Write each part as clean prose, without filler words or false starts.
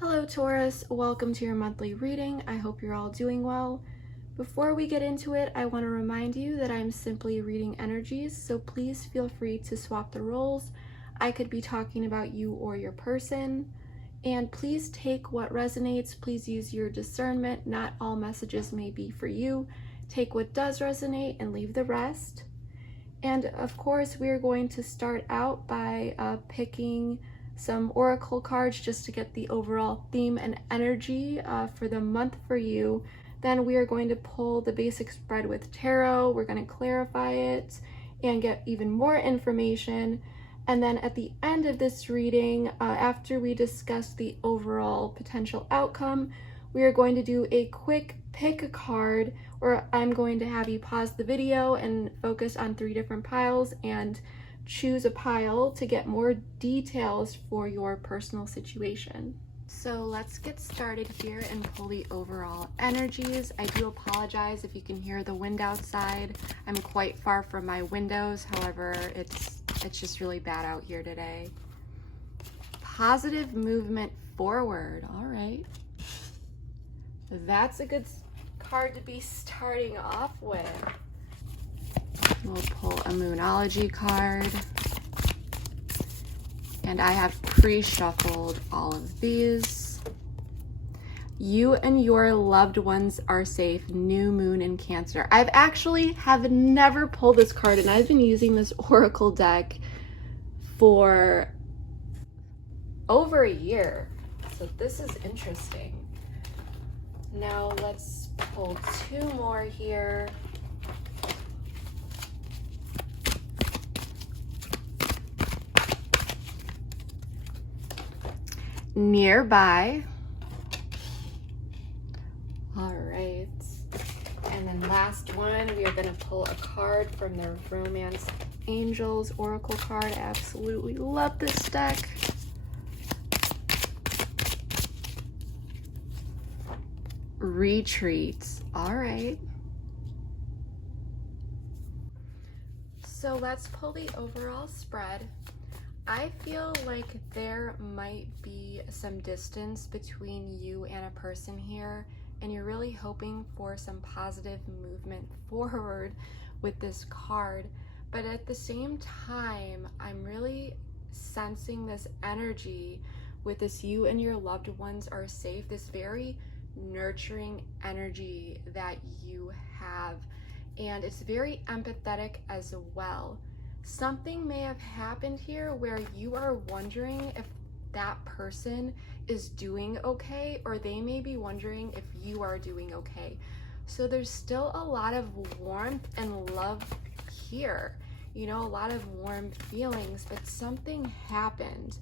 Hello Taurus, welcome to your monthly reading. I hope you're all doing well. Before we get into it, I want to remind you that I'm simply reading energies, so please feel free to swap the roles. I could be talking about you or your person. And please take what resonates. Please use your discernment. Not all messages may be for you. Take what does resonate and leave the rest. And of course, we are going to start out by picking some oracle cards just to get the overall theme and energy for the month for you. Then we are going to pull the basic spread with tarot. We're going to clarify it and get even more information. And then at the end of this reading, after we discuss the overall potential outcome, we are going to do a quick pick a card, or I'm going to have you pause the video and focus on 3 different piles and choose a pile to get more details for your personal situation. So let's get started here and pull the overall energies. I do apologize if you can hear the wind outside. I'm quite far from my windows, however, it's just really bad out here today. Positive movement forward. All right. That's a good card to be starting off with. We'll pull a Moonology card. And I have pre-shuffled all of these. You and your loved ones are safe. New moon in Cancer. I've actually have never pulled this card, and I've been using this oracle deck for over a year. So this is interesting. Now let's pull 2 more here. Nearby. All right. And then last one, we are going to pull a card from the Romance Angels Oracle card. I absolutely love this deck. Retreat. All right. So let's pull the overall spread. I feel like there might be some distance between you and a person here, and you're really hoping for some positive movement forward with this card. But at the same time, I'm really sensing this energy with this you and your loved ones are safe, this very nurturing energy that you have. And it's very empathetic as well. Something may have happened here where you are wondering if that person is doing okay, or they may be wondering if you are doing okay. So there's still a lot of warmth and love here, you know, a lot of warm feelings, but something happened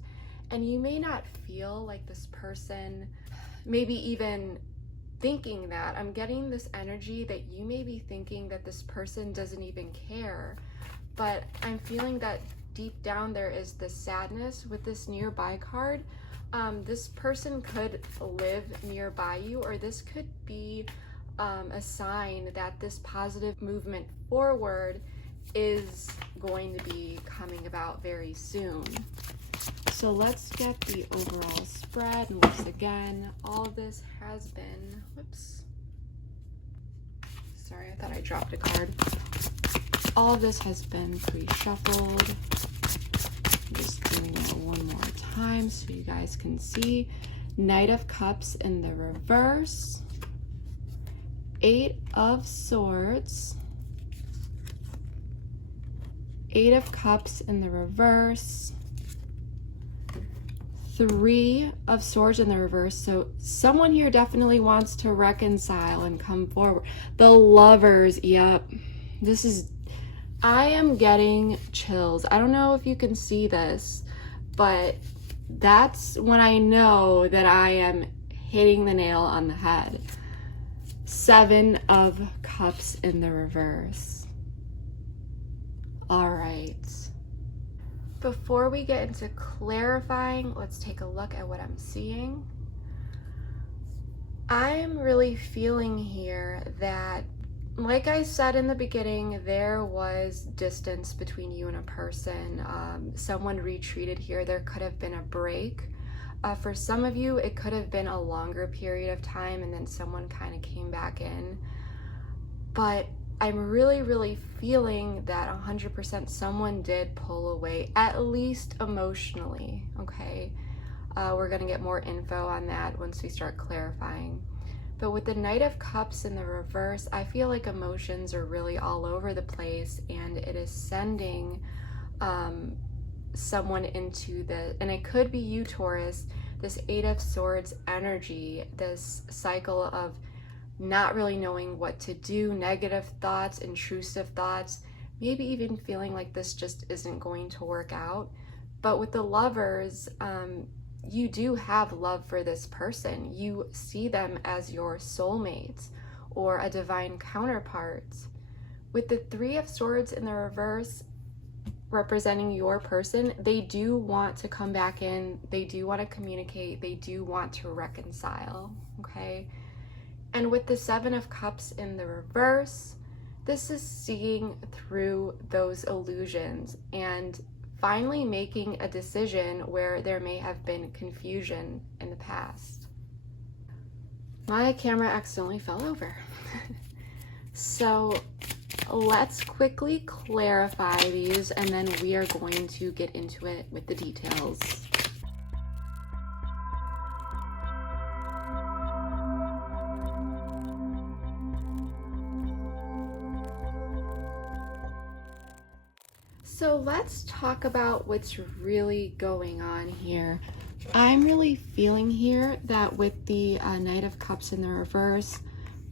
and you may not feel like this person, maybe even thinking that. I'm getting this energy that you may be thinking that this person doesn't even care. But I'm feeling that deep down there is this sadness with this nearby card. This person could live nearby you, or this could be a sign that this positive movement forward is going to be coming about very soon. So let's get the overall spread. And once again, all of this has been, whoops. Sorry, I thought I dropped a card. All of this has been pre-shuffled. I'm just doing it one more time so you guys can see. Knight of Cups in the reverse. 8 of Swords. 8 of Cups in the reverse. 3 of Swords in the reverse. So someone here definitely wants to reconcile and come forward. The Lovers, yep. This is, I am getting chills. I don't know if you can see this, but that's when I know that I am hitting the nail on the head. 7 of Cups in the reverse. All right. Before we get into clarifying, let's take a look at what I'm seeing. I'm really feeling here that, like I said in the beginning, there was distance between you and a person. Someone retreated here. There could have been a break. For some of you, it could have been a longer period of time and then someone kind of came back in. But I'm really feeling that 100% someone did pull away, at least emotionally, okay? We're gonna get more info on that once we start clarifying. But with the Knight of Cups in the reverse, I feel like emotions are really all over the place, and it is sending someone into the, and it could be you, Taurus, this Eight of Swords energy, this cycle of not really knowing what to do, negative thoughts, intrusive thoughts, maybe even feeling like this just isn't going to work out. But with the Lovers, you do have love for this person. You see them as your soulmates or a divine counterpart. With the Three of Swords in the reverse, representing your person, they do want to come back in, they do want to communicate, they do want to reconcile, okay? And with the Seven of Cups in the reverse, this is seeing through those illusions and finally making a decision where there may have been confusion in the past. My camera accidentally fell over. So let's quickly clarify these and then we are going to get into it with the details. So let's talk about what's really going on here. I'm really feeling here that with the Knight of Cups in the reverse,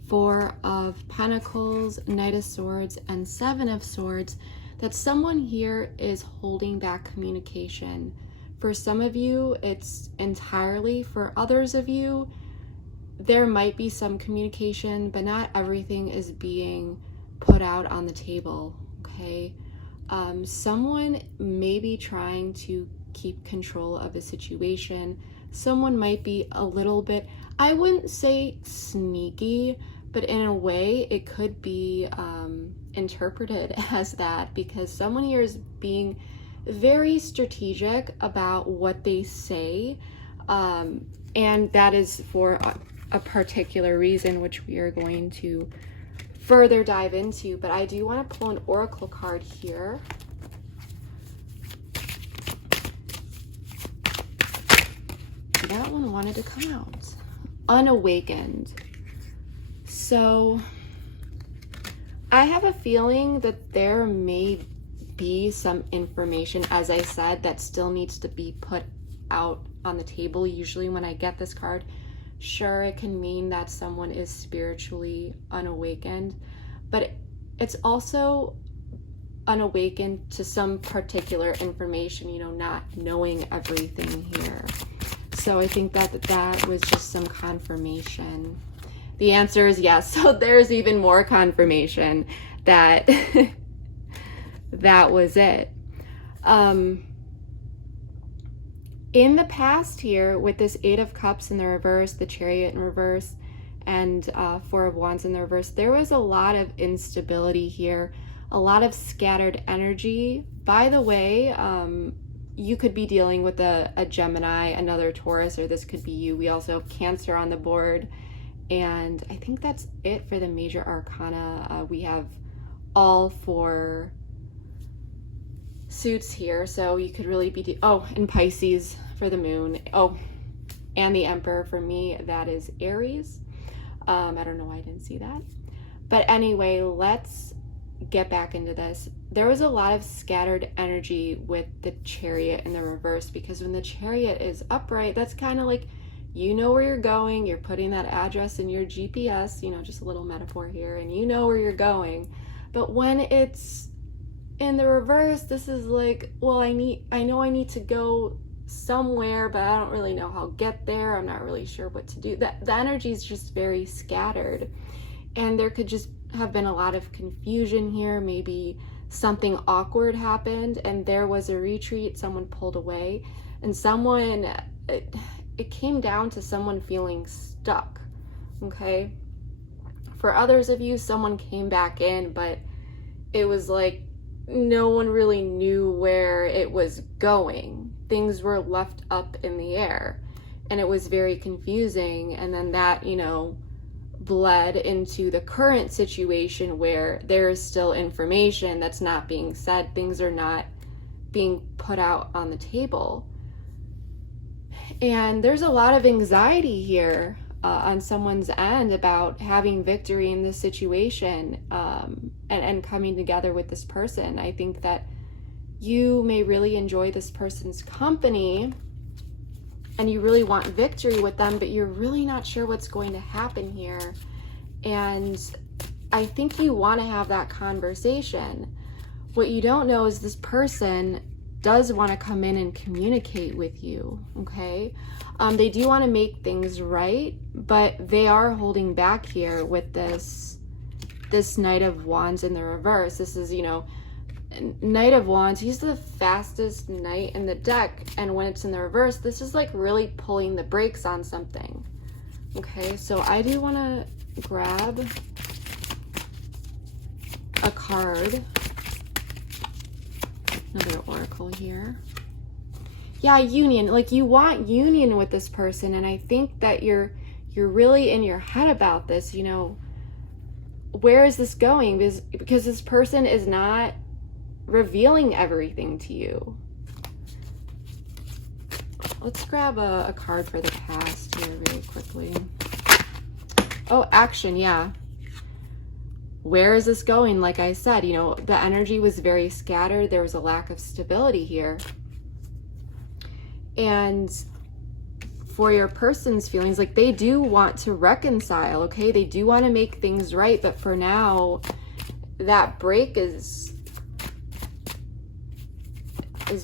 Four of Pentacles, Knight of Swords, and Seven of Swords, that someone here is holding back communication. For some of you, it's entirely. For others of you, there might be some communication, but not everything is being put out on the table, okay? Someone may be trying to keep control of a situation. Someone might be a little bit, I wouldn't say sneaky, but in a way it could be interpreted as that, because someone here is being very strategic about what they say, and that is for a particular reason, which we are going to further dive into. But I do want to pull an oracle card here. That one wanted to come out. Unawakened. So I have a feeling that there may be some information, as I said, that still needs to be put out on the table. Usually when I get this card, sure, it can mean that someone is spiritually unawakened, but it's also unawakened to some particular information, you know, not knowing everything here. So I think that that was just some confirmation. The answer is yes. So there's even more confirmation that that was it. In the past here, with this Eight of Cups in the reverse, the Chariot in reverse, and Four of Wands in the reverse, there was a lot of instability here, a lot of scattered energy. By the way, you could be dealing with a Gemini, another Taurus, or this could be you. We also have Cancer on the board. And I think that's it for the major arcana. We have all four suits here, so you could really be and Pisces for the moon. Oh, and the Emperor for me, that is Aries. I don't know why I didn't see that. But anyway, let's get back into this. There was a lot of scattered energy with the Chariot in the reverse, because when the Chariot is upright, that's kind of like, you know where you're going, you're putting that address in your GPS, you know, just a little metaphor here, and you know where you're going. But when it's in the reverse, this is like, well, I know I need to go somewhere, but I don't really know how to get there. I'm not really sure what to do. The energy is just very scattered, and there could just have been a lot of confusion here. Maybe something awkward happened and there was a retreat, someone pulled away, and someone, it came down to someone feeling stuck, okay? For others of you, someone came back in, but it was like no one really knew where it was going. Things were left up in the air. and it was very confusing. And then that, you know, bled into the current situation where there is still information that's not being said. Things are not being put out on the table. And there's a lot of anxiety here on someone's end about having victory in this situation, and coming together with this person. I think that you may really enjoy this person's company and you really want victory with them, but you're really not sure what's going to happen here. And I think you want to have that conversation. What you don't know is this person does want to come in and communicate with you, okay? They do want to make things right, but they are holding back here with this Knight of Wands in the reverse. This is, you know, Knight of Wands. He's the fastest knight in the deck, and when it's in the reverse, this is like really pulling the brakes on something. Okay, so I do want to grab a card. Another oracle here. Yeah, union. Like, you want union with this person, and I think that you're really in your head about this. You know, where is this going? Because this person is not revealing everything to you. Let's grab a card for the past here really quickly. Oh, action, yeah. Where is this going? Like I said, you know, the energy was very scattered. There was a lack of stability here. And for your person's feelings, like, they do want to reconcile, okay? They do want to make things right, but for now, that break is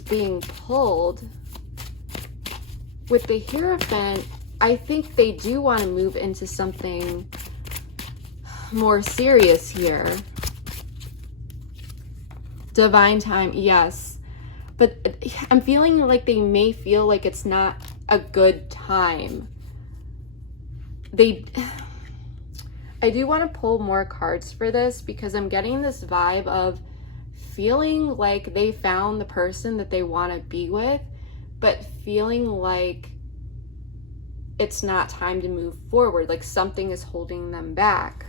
being pulled. With the Hierophant, I think they do want to move into something more serious here. Divine time, yes. But I'm feeling like they may feel like it's not a good time. I do want to pull more cards for this, because I'm getting this vibe of feeling like they found the person that they want to be with, but feeling like it's not time to move forward, like something is holding them back.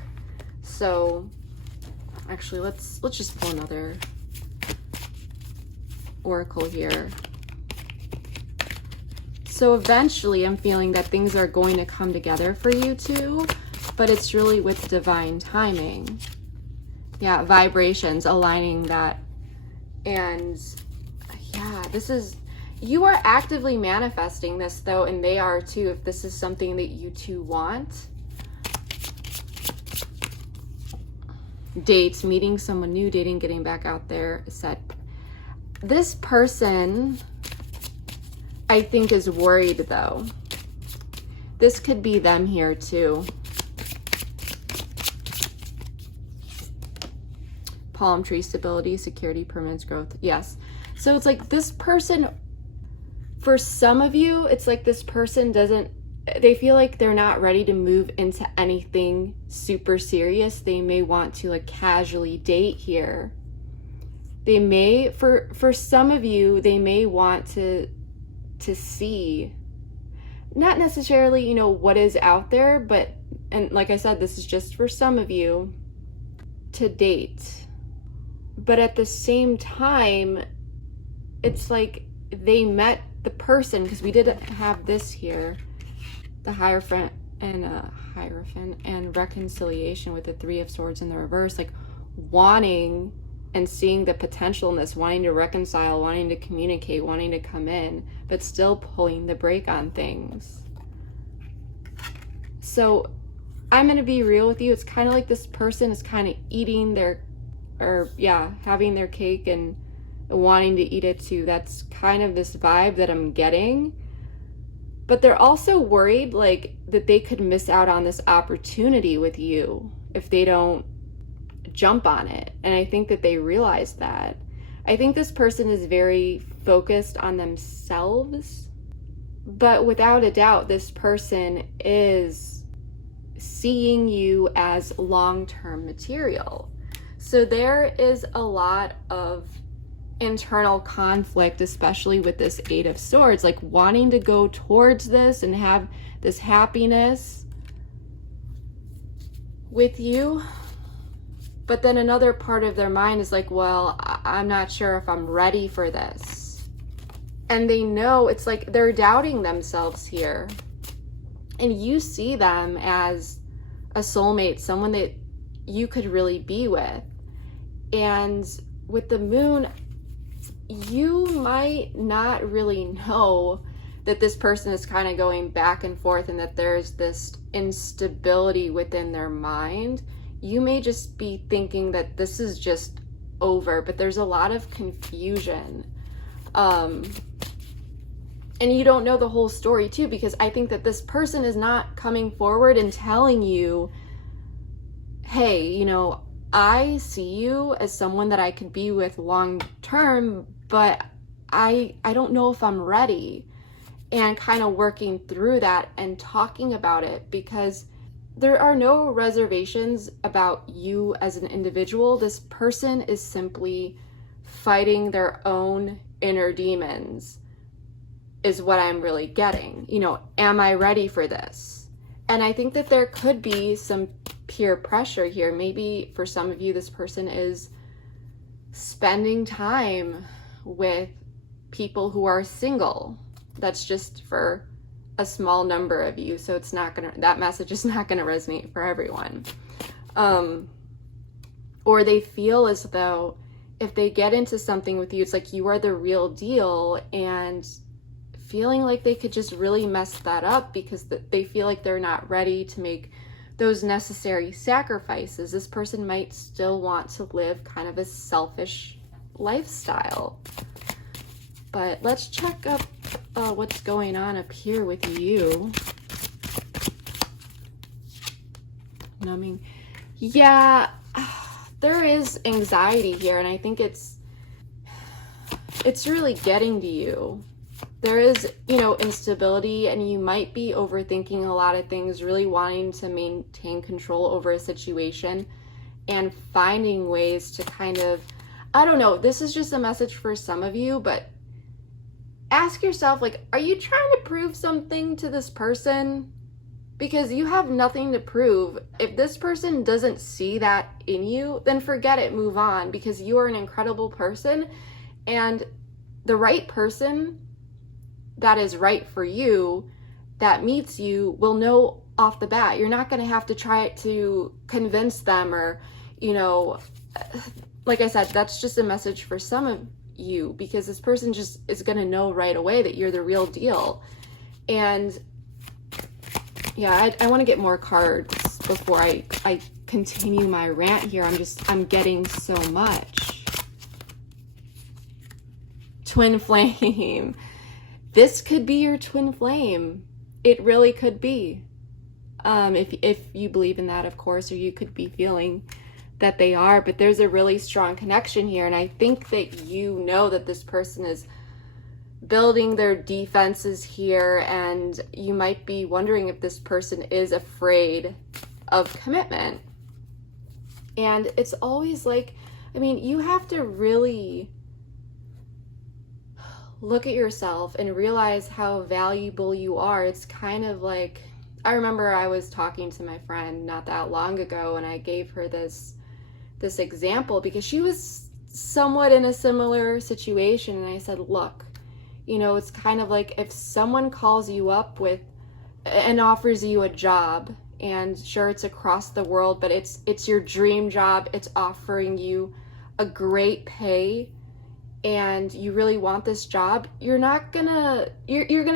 So actually, let's just pull another oracle here. So eventually I'm feeling that things are going to come together for you two, but it's really with divine timing. Yeah, vibrations aligning that. And yeah, this is, you are actively manifesting this though, and they are too, if this is something that you two want. Dates, meeting someone new, dating, getting back out there, set. This person, I think, is worried though. This could be them here too. Palm tree, stability, security, permanence, growth. Yes. So it's like this person, for some of you, it's like this person they feel like they're not ready to move into anything super serious. They may want to like casually date here. They may, for some of you, they may want to see, not necessarily, you know, what is out there, but, and like I said, this is just for some of you, to date. But at the same time, it's like they met the person, because we did have this here, the Hierophant and reconciliation with the Three of Swords in the reverse, like wanting and seeing the potential in this, wanting to reconcile, wanting to communicate, wanting to come in, but still pulling the brake on things. So I'm going to be real with you. It's kind of like this person is kind of eating having their cake and wanting to eat it too. That's kind of this vibe that I'm getting. But they're also worried like that they could miss out on this opportunity with you if they don't jump on it. And I think that they realize that. I think this person is very focused on themselves, but without a doubt, this person is seeing you as long-term material. So there is a lot of internal conflict, especially with this Eight of Swords, like wanting to go towards this and have this happiness with you. But then another part of their mind is like, well, I'm not sure if I'm ready for this. And they know, it's like they're doubting themselves here. And you see them as a soulmate, someone that you could really be with. And with the Moon, you might not really know that this person is kind of going back and forth and that there's this instability within their mind. You may just be thinking that this is just over, but there's a lot of confusion. And you don't know the whole story too, because I think that this person is not coming forward and telling you, hey, you know, I see you as someone that I could be with long term, but I don't know if I'm ready. And kind of working through that and talking about it, because there are no reservations about you as an individual. This person is simply fighting their own inner demons, is what I'm really getting. You know, am I ready for this? And I think that there could be some peer pressure here. Maybe for some of you, this person is spending time with people who are single. That's just for a small number of you, so it's not gonna, that message is not gonna resonate for everyone. Or they feel as though if they get into something with you, it's like you are the real deal, and feeling like they could just really mess that up because they feel like they're not ready to make those necessary sacrifices. This person might still want to live kind of a selfish lifestyle. But let's check up what's going on up here with you. Numbing. Yeah, there is anxiety here, and I think it's really getting to you. There is, you know, instability, and you might be overthinking a lot of things, really wanting to maintain control over a situation and finding ways to kind of, I don't know, this is just a message for some of you, but ask yourself, like, are you trying to prove something to this person? Because you have nothing to prove. If this person doesn't see that in you, then forget it, move on, because you are an incredible person, and the right person that is right for you, that meets you, will know off the bat. You're not going to have to try to convince them, or, you know, like I said, that's just a message for some of you, because this person just is going to know right away that you're the real deal. And yeah, I want to get more cards before I continue my rant here. I'm getting so much. Twin flame. This could be your twin flame. It really could be. If you believe in that, of course, or you could be feeling that they are, but there's a really strong connection here. And I think that you know that this person is building their defenses here, and you might be wondering if this person is afraid of commitment. And it's always like, I mean, you have to really look at yourself and realize how valuable you are. It's kind of like, I remember I was talking to my friend not that long ago, and I gave her this example because she was somewhat in a similar situation. And I said, look, you know, it's kind of like if someone calls you up with and offers you a job, and sure, it's across the world, but it's your dream job. It's offering you a great pay, and you really want this job. You're gonna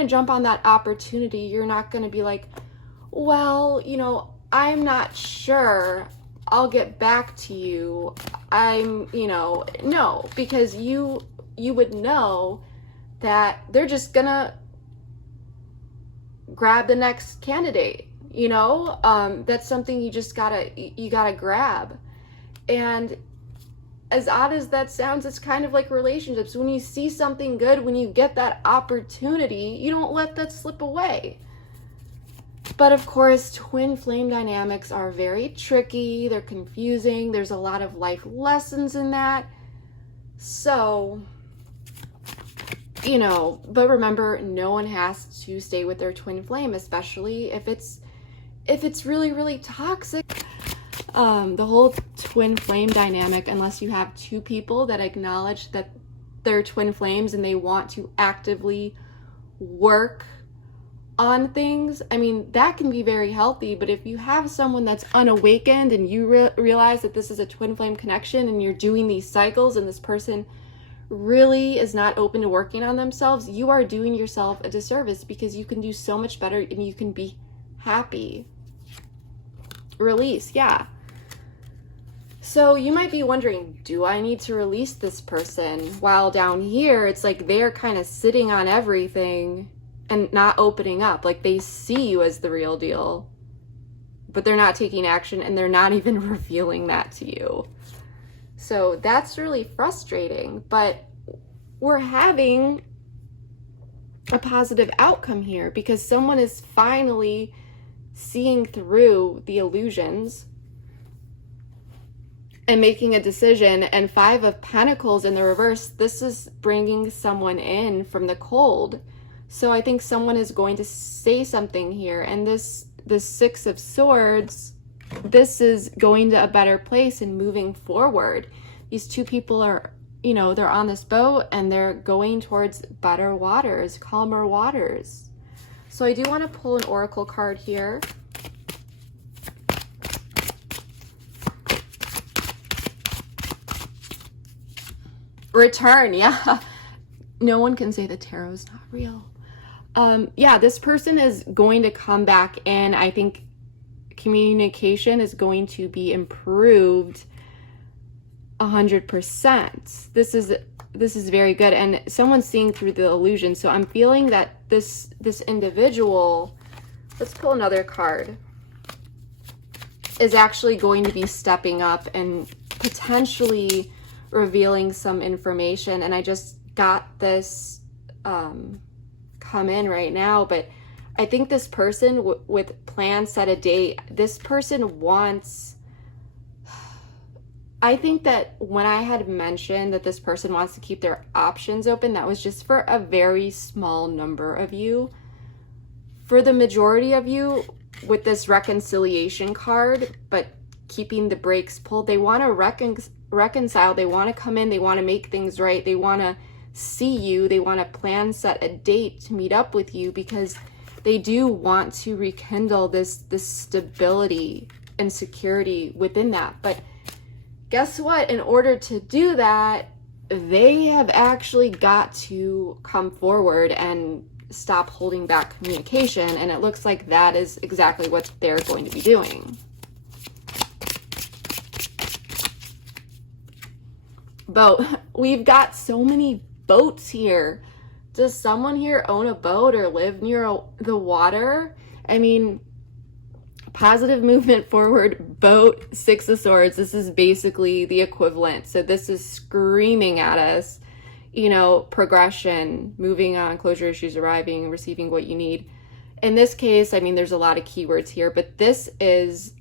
jump on that opportunity. You're not gonna be like, well, you know, I'm not sure, I'll get back to you. No, because you would know that they're just gonna grab the next candidate, you know? That's something you gotta grab. And as odd as that sounds, it's kind of like relationships. When you see something good, when you get that opportunity, you don't let that slip away. But of course, twin flame dynamics are very tricky. They're confusing. There's a lot of life lessons in that. So you know, but remember, no one has to stay with their twin flame, especially if it's really, really toxic. The whole twin flame dynamic, unless you have two people that acknowledge that they're twin flames and they want to actively work on things, I mean, that can be very healthy. But if you have someone that's unawakened and you realize that this is a twin flame connection and you're doing these cycles and this person really is not open to working on themselves, you are doing yourself a disservice, because you can do so much better and you can be happy. Release, yeah. So you might be wondering, do I need to release this person? While down here, it's like they're kind of sitting on everything and not opening up. Like they see you as the real deal, but they're not taking action and they're not even revealing that to you. So that's really frustrating, but we're having a positive outcome here because someone is finally seeing through the illusions and making a decision. And 5 of Pentacles in the reverse, this is bringing someone in from the cold. So I think someone is going to say something here. And this 6 of Swords, this is going to a better place and moving forward. These two people are, you know, they're on this boat and they're going towards better waters, calmer waters. So I do want to pull an oracle card here. Return, yeah. No one can say the tarot is not real. Yeah, this person is going to come back in. I think communication is going to be improved 100%. This is very good, and someone's seeing through the illusion. So I'm feeling that this individual, let's pull another card, is actually going to be stepping up and potentially revealing some information. And I just got this come in right now, but I think this person with plan, set a date, this person wants, I think that when I had mentioned that this person wants to keep their options open, that was just for a very small number of you. For the majority of you, with this reconciliation card, but keeping the brakes pulled, they want to reconcile, they want to come in, they want to make things right, they want to see you, they want to plan, set a date to meet up with you, because they do want to rekindle this stability and security within that. But guess what? In order to do that, they have actually got to come forward and stop holding back communication. And it looks like that is exactly what they're going to be doing. Boat. We've got so many boats here. Does someone here own a boat or live near the water? I mean, positive movement forward, boat, 6 of Swords. This is basically the equivalent. So this is screaming at us, you know, progression, moving on, closure issues arriving, receiving what you need. In this case, I mean, there's a lot of keywords here, but this is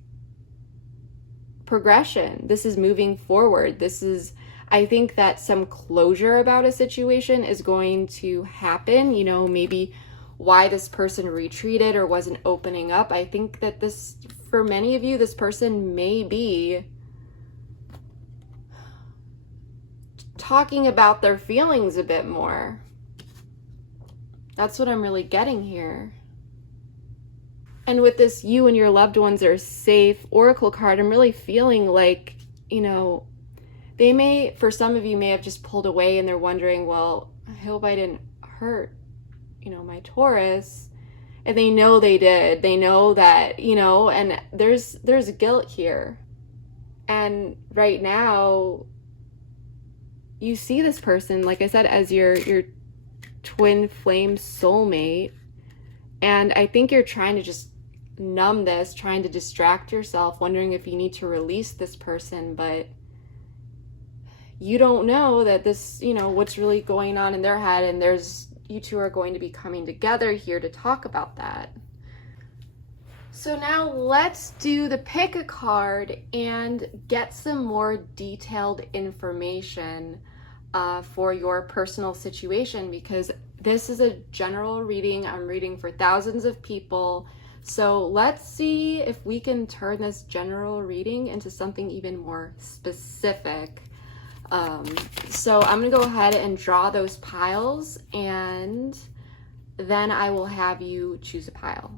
progression. This is moving forward. This is, I think that some closure about a situation is going to happen, you know, maybe why this person retreated or wasn't opening up. I think that this, for many of you, this person may be talking about their feelings a bit more. That's what I'm really getting here. And with this, you and your loved ones are safe oracle card, I'm really feeling like, you know, they may, for some of you, may have just pulled away and they're wondering, well, I hope I didn't hurt, you know, my Taurus. And they know they did. They know that, you know, and there's guilt here. And right now, you see this person, like I said, as your twin flame soulmate. And I think you're trying to just numb this, trying to distract yourself, wondering if you need to release this person, but you don't know that this, you know, what's really going on in their head, and you two are going to be coming together here to talk about that. So now let's do the pick a card and get some more detailed information for your personal situation, because this is a general reading. I'm reading for thousands of people. So let's see if we can turn this general reading into something even more specific. So I'm gonna go ahead and draw those piles, and then I will have you choose a pile.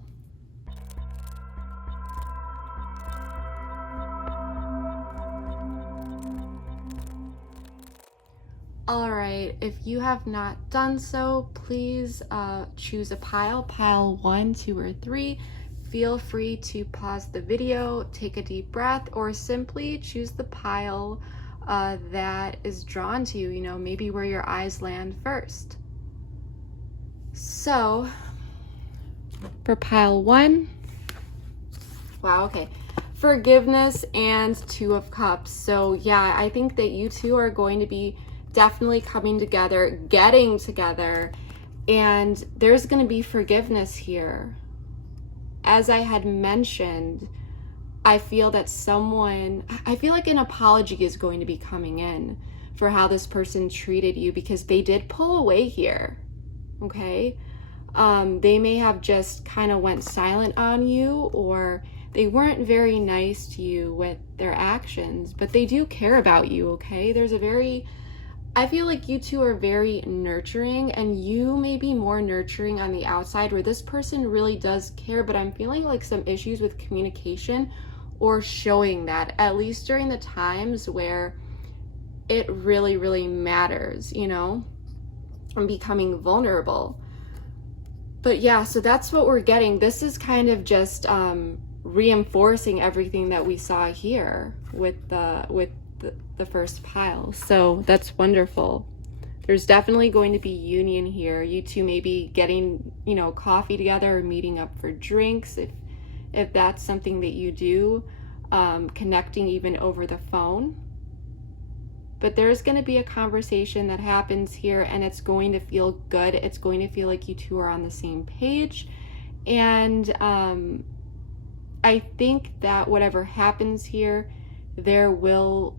All right, if you have not done so, please choose a pile 1, 2, or 3. Feel free to pause the video, take a deep breath, or simply choose the pile that is drawn to you, you know, maybe where your eyes land first. So for pile 1, wow, okay, forgiveness and 2 of Cups. So yeah, I think that you two are going to be definitely coming together, getting together, and there's going to be forgiveness here. As I had mentioned, I feel that I feel like an apology is going to be coming in for how this person treated you, because they did pull away here, okay? They may have just kind of went silent on you, or they weren't very nice to you with their actions, but they do care about you, okay? I feel like you two are very nurturing, and you may be more nurturing on the outside, where this person really does care, but I'm feeling like some issues with communication or showing that, at least during the times where it really, really matters, you know, and becoming vulnerable. But yeah, so that's what we're getting. This is kind of just reinforcing everything that we saw here with the first pile. So that's wonderful. There's definitely going to be union here. You two may be getting, you know, coffee together or meeting up for drinks if that's something that you do, connecting even over the phone. But there's going to be a conversation that happens here, and it's going to feel good. It's going to feel like you two are on the same page. And I think that whatever happens here, there will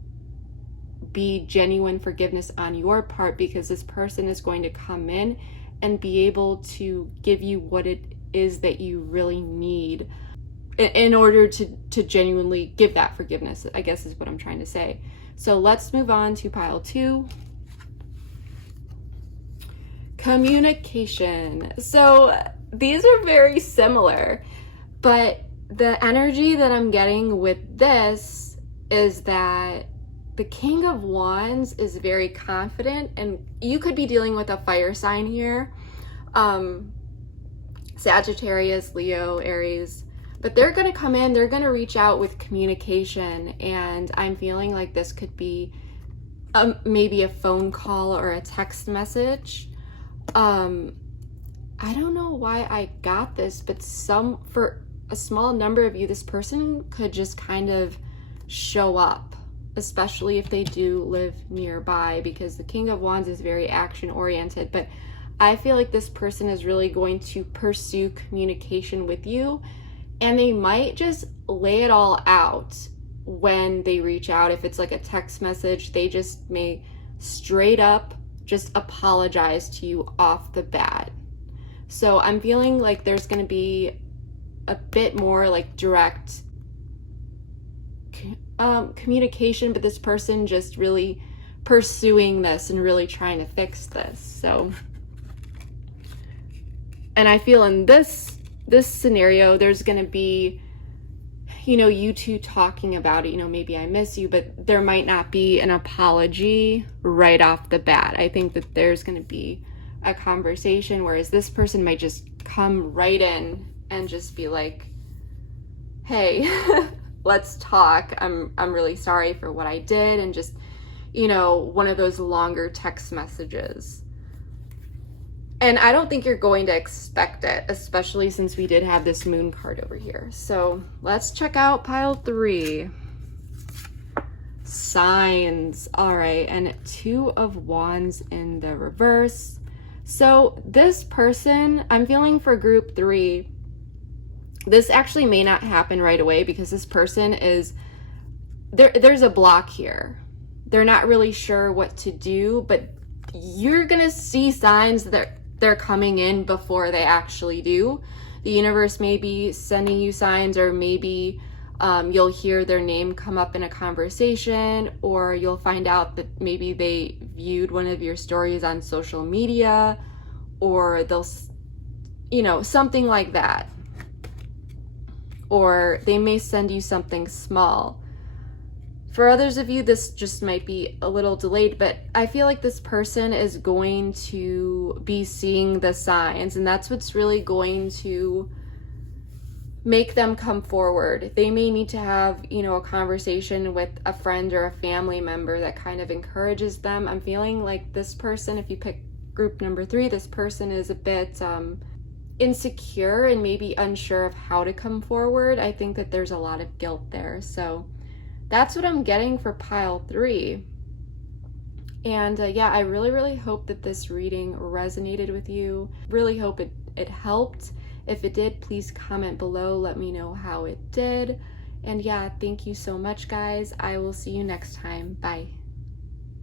be genuine forgiveness on your part, because this person is going to come in and be able to give you what it is that you really need in order to genuinely give that forgiveness, I guess is what I'm trying to say. So let's move on to pile 2. Communication. So these are very similar, but the energy that I'm getting with this is that the King of Wands is very confident, and you could be dealing with a fire sign here. Sagittarius, Leo, Aries, but they're going to come in, they're going to reach out with communication, and I'm feeling like this could be maybe a phone call or a text message. I don't know why I got this, but for a small number of you, this person could just kind of show up, especially if they do live nearby, because the King of Wands is very action oriented. But I feel like this person is really going to pursue communication with you, and they might just lay it all out when they reach out. If it's like a text message, they just may straight up just apologize to you off the bat. So I'm feeling like there's going to be a bit more like direct communication, but this person just really pursuing this and really trying to fix this. So, and I feel in this scenario, there's going to be, you know, you two talking about it, you know, maybe I miss you, but there might not be an apology right off the bat. I think that there's going to be a conversation, whereas this person might just come right in and just be like, hey, let's talk. I'm really sorry for what I did, and just, you know, one of those longer text messages. And I don't think you're going to expect it, especially since we did have this moon card over here. So let's check out pile 3. Signs. All right, and 2 of Wands in the reverse. So this person, I'm feeling for group 3, this actually may not happen right away, because this person is, there's a block here. they're not really sure what to do, but you're gonna see signs that they're coming in before they actually do. The universe may be sending you signs, or maybe you'll hear their name come up in a conversation, or you'll find out that maybe they viewed one of your stories on social media, or they'll, you know, something like that. Or they may send you something small. For others of you, this just might be a little delayed, but I feel like this person is going to be seeing the signs, and that's what's really going to make them come forward. They may need to have, you know, a conversation with a friend or a family member that kind of encourages them. I'm feeling like this person, if you pick group number 3, this person is a bit insecure and maybe unsure of how to come forward. I think that there's a lot of guilt there. So that's what I'm getting for pile 3. And yeah, I really hope that this reading resonated with you. Really hope it helped. If it did, please comment below. Let me know how it did. And yeah, thank you so much, guys. I will see you next time. Bye.